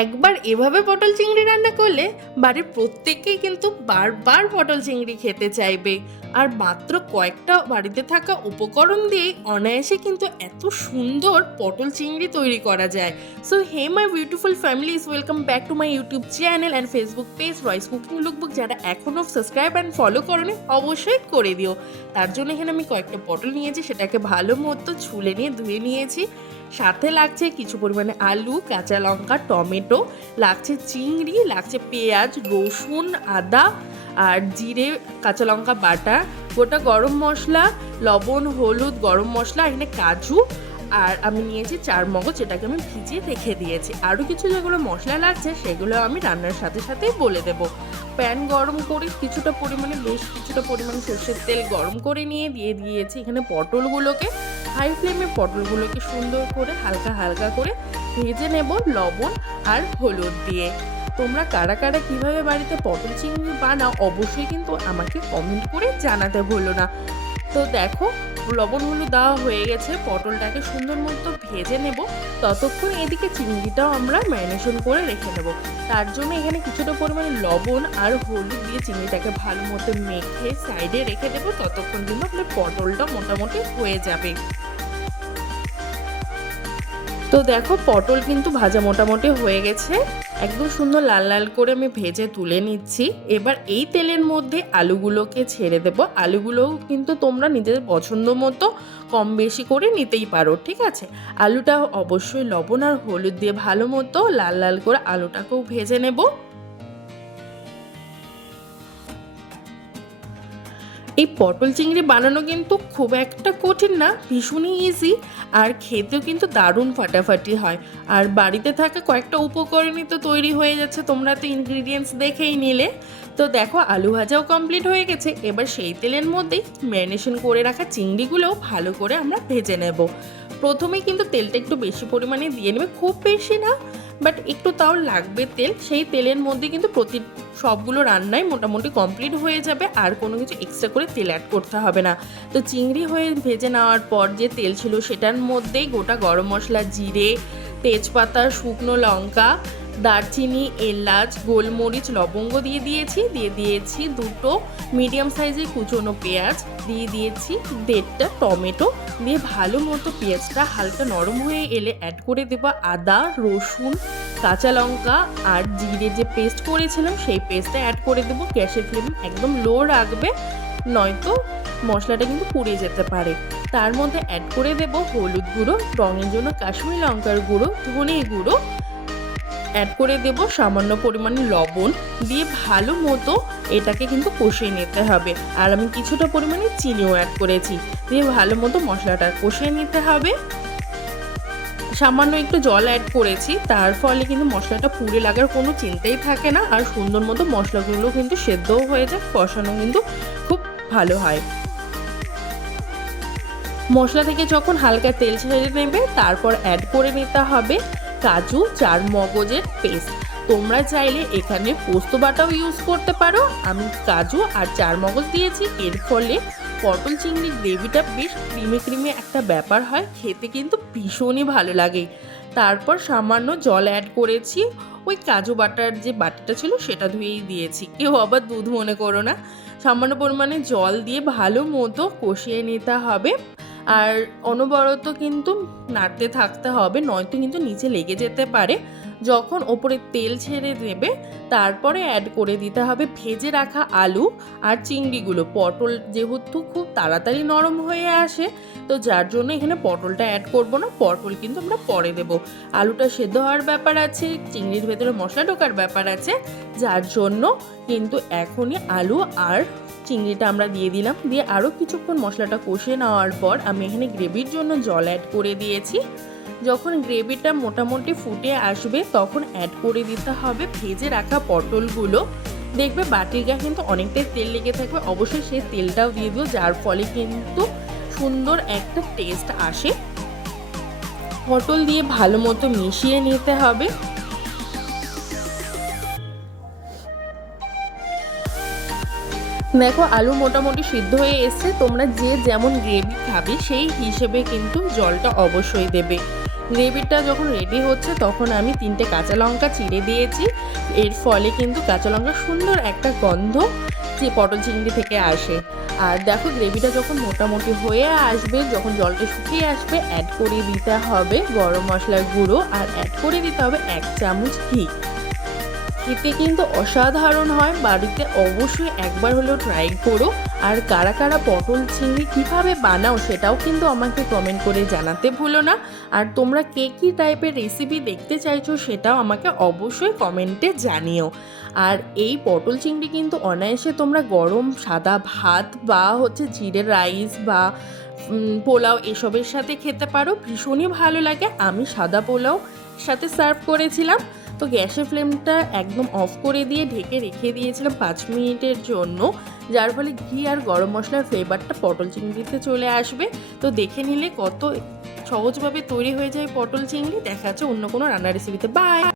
একবার এভাবে পটল চিংড়ি রান্না করলে বাড়ির প্রত্যেকেই কিন্তু বারবার পটল চিংড়ি খেতে চাইবে। আর মাত্র কয়েকটা বাড়িতে থাকা উপকরণ দিয়েই অনায়াসে কিন্তু এত সুন্দর পটল চিংড়ি তৈরি করা যায়। So hey my beautiful family is welcome back to my YouTube channel and Facebook page Roy's cooking lookbook যারা এখনও সাবস্ক্রাইব অ্যান্ড ফলো করনি, অবশ্যই করে দিও। তার জন্য এখানে আমি কয়েকটা পটল নিয়েছি, সেটাকে ভালো মতো ছুলে নিয়ে ধুয়ে নিয়েছি। সাথে লাগছে কিছু পরিমাণে আলু, কাঁচা লঙ্কা, টমেটো লাগছে চিংড়ি, লাগছে পেঁয়াজ, রসুন, আদা আর জিরে, কাঁচা লঙ্কা বাটা, গোটা গরম মশলা, লবণ, হলুদ, গরম মশলা, এখানে কাজু আর আমি নিয়েছি চার মগজ, এটাকে আমি ভিজিয়ে রেখে দিয়েছি। আরও কিছু যেগুলো মশলা লাগছে, সেগুলো আমি রান্নার সাথে সাথেই বলে দেব। প্যান গরম করে কিছুটা পরিমাণে বেশ কিছুটা পরিমাণে সর্ষের তেল গরম করে নিয়ে দিয়ে দিয়েছি এখানে পটলগুলোকে হাই ফ্লেমে পটলগুলোকে সুন্দর করে হালকা হালকা করে ভেজে নেব লবণ আর হলুদ দিয়ে। তোমরা কারা কারা কীভাবে বাড়িতে পটল চিংড়ি বানাও অবশ্যই কিন্তু আমাকে কমেন্ট করে জানাতে ভুলো না। তো দেখো লবণ হলুদ দেওয়া হয়ে গেছে, পটলটাকে সুন্দর মতো ভেজে নেব। ততক্ষণ এদিকে চিংড়িটাও আমরা ম্যারিনেশন করে রেখে নেব তার জন্য এখানে কিছুটা পরিমাণে লবণ আর হলুদ দিয়ে চিংড়িটাকে ভালো মতো মেখে সাইডে রেখে দেবো। ততক্ষণ কিন্তু আপনার পটলটা মোটামুটি হয়ে যাবে। তো দেখো, পটল কিন্তু ভাজা মোটামুটি হয়ে গেছে। একদম সুন্দর লাল লাল করে আমি ভেজে তুলে নিচ্ছি। এবার এই তেলের মধ্যে আলুগুলোকে ছেড়ে দেব। আলুগুলো কিন্তু তোমরা নিজেদের পছন্দ মতো কম বেশি করে নিতেই পারো, ঠিক আছে? আলুটা অবশ্যই লবণ আর হলুদ দিয়ে ভালো মতো লাল লাল করে আলুটাকেও ভেজে নেব। এই পটল চিংড়ি বানানো কিন্তু খুব একটা কঠিন না, ভীষণই ইজি আর খেতেও কিন্তু দারুণ ফাটাফাটি হয়। আর বাড়িতে থাকা কয়েকটা উপকরণই তো তৈরি হয়ে যাচ্ছে, তোমরা তো ইনগ্রিডিয়েন্টস দেখেই নিলে। তো দেখো, আলু ভাজাও কমপ্লিট হয়ে গেছে, এবার সেই তেলের মধ্যেই ম্যারিনেশন করে রাখা চিংড়িগুলোও ভালো করে আমরা ভেজে নেব। প্রথমেই কিন্তু তেলটা একটু বেশি পরিমাণে দিয়ে নেবে, খুব বেশি না বাট একটু তাও লাগবে তেল, সেই তেলের মধ্যে কিন্তু প্রতি সবগুলো রান্নাই মোটামুটি কমপ্লিট হয়ে যাবে, আর কোনো কিছু এক্সট্রা করে তেল অ্যাড করতে হবে না। তো চিংড়ি হয়ে ভেজে নেওয়ার পর যে তেল ছিল সেটার মধ্যেই গোটা গরম মশলা, জিরে, তেজপাতা, শুকনো লঙ্কা দারচিনি, এলাচ, গোলমরিচ, লবঙ্গ দিয়ে দিয়েছি। দিয়ে দিয়েছি দুটো মিডিয়াম সাইজের কুচনো পেঁয়াজ। দিয়ে দিয়েছি দেড়টা টমেটো। দিয়ে ভালো মতো পেঁয়াজটা হালকা নরম হয়ে এলে অ্যাড করে দেবো আদা, রসুন, কাঁচা লঙ্কা আর জিরে যে পেস্ট করেছিলাম সেই পেস্টটা অ্যাড করে দেবো। গ্যাসের ফ্লেম একদম লো রাখবে, নয়তো মশলাটা কিন্তু পুড়ে যেতে পারে। তার মধ্যে অ্যাড করে দেব হলুদ গুঁড়ো, রঙের জন্য কাশ্মীরি লঙ্কার গুঁড়ো, ধনে গুঁড়ো অ্যাড করে দেব সামান্য পরিমাণে লবণ দিয়ে ভালো মতো এটাকে কিন্তু কষিয়ে নিতে হবে। আর আমি কিছুটা পরিমাণে চিনিও অ্যাড করেছি দিয়ে ভালো মতো মশলাটা কষিয়ে নিতে হবে। সামান্য একটু জল অ্যাড করেছি, তার ফলে কিন্তু মশলাটা পুড়ে লাগার কোনো চিন্তাই থাকে না আর সুন্দর মতো মশলাগুলো কিন্তু সেদ্ধও হয়ে যায়, কষানো কিন্তু খুব ভালো হয়। মশলা থেকে যখন হালকা তেল ছেড়ে নেবে, তারপর অ্যাড করে নিতে হবে। কাজু, চার মগজের পেস্ট তোমরা চাইলে এখানে পোস্ত বাটাও ইউজ করতে পারো। আমি কাজু আর চার মগজ দিয়েছি। এর ফলে পটল চিংড়ি গ্রেভিটা বেশ ক্রিমে ক্রিমে একটা ব্যাপার হয়। খেতে কিন্তু ভীষণই ভালো লাগে। তারপর সামান্য জল অ্যাড করেছি। ওই কাজু বাটার যে বাটিটা ছিল সেটা ধুয়েই দিয়েছি। কেউ আবার দুধ মনে করো না। সামান্য পরিমাণে জল দিয়ে ভালো মতো কষিয়ে নিতে হবে। আর অনবরত কিন্তু নাড়তে থাকতে হবে নয়তো কিন্তু নিচে লেগে যেতে পারে। যখন ওপরে তেল ছেড়ে দেবে, তারপরে অ্যাড করে দিতে হবে ভেজে রাখা আলু আর চিংড়িগুলো। পটল যেহেতু খুব তাড়াতাড়ি নরম হয়ে আসে, তো যার জন্য এখানে পটলটা অ্যাড করব না, পটল কিন্তু আমরা পরে দেব। আলুটা সেদ্ধ হওয়ার ব্যাপার আছে, চিংড়ির ভেতরে মশলা ঢোকার ব্যাপার আছে, যার জন্য কিন্তু এখনই আলু আর চিংড়িটা আমরা দিয়ে দিলাম। দিয়ে আরও কিছুক্ষণ মশলাটা কষে নেওয়ার পর আমি এখানে গ্রেভির জন্য জল অ্যাড করে দিয়েছি। যখন গ্রেভিটা মোটামুটি ফুটে আসবে, তখন অ্যাড করে দিতে হবে ভেজে রাখা পটলগুলো। দেখবে বাটির গায়ে কিন্তু অনেকটাই তেল লেগে থাকবে। অবশ্যই সেই তেলটাও দিয়ে দিও, যার ফলে কিন্তু সুন্দর একটা টেস্ট আসে। পটল দিয়ে ভালো মতো মিশিয়ে নিতে হবে। দেখো, আলু মোটামুটি সিদ্ধ হয়ে এসছে। তোমরা যে যেমন গ্রেভি খাবে, সেই হিসেবে কিন্তু জলটা অবশ্যই দেবে। গ্রেভিটা যখন রেডি হচ্ছে, তখন আমি তিনটে কাঁচা লঙ্কা চিড়ে দিয়েছি। এর ফলে কিন্তু কাঁচা লঙ্কার সুন্দর একটা গন্ধ যে পটল চিংড়ি থেকে আসে। আর দেখো, গ্রেভিটা যখন মোটামুটি হয়ে আসবে, যখন জলটা শুকিয়ে আসবে অ্যাড করে দিতে হবে গরম মশলার গুঁড়ো আর অ্যাড করে দিতে হবে এক চামচ ঘি। খেতে কিন্তু অসাধারণ হয়, বাড়িতে অবশ্যই একবার হলেও ট্রাই করো। আর কারা কারা পটল চিংড়ি কীভাবে বানাও সেটাও কিন্তু আমাকে কমেন্ট করে জানাতে ভুলো না। আর তোমরা কে কী টাইপের রেসিপি দেখতে চাইছো সেটাও আমাকে অবশ্যই কমেন্টে জানিও। আর এই পটল, চিংড়ি কিন্তু অনায়াসে তোমরা গরম সাদা ভাত বা হচ্ছে জিরে রাইস বা পোলাও এসবের সাথে খেতে পারো। ভীষণই ভালো লাগে। আমি সাদা পোলাও সাথে সার্ভ করেছিলাম। তো গ্যাসের ফ্লেমটা একদম অফ করে দিয়ে ঢেকে রেখে দিয়েছিলাম পাঁচ মিনিটের জন্য। যার ফলে ঘি আর গরম মশলার ফ্লেভারটা পটল চিংড়িতে চলে আসবে। তো দেখে নিলে কত সহজভাবে তৈরি হয়ে যায় পটল চিংড়ি। দেখা যাচ্ছে অন্য কোনো রান্নার রেসিপিতে বাই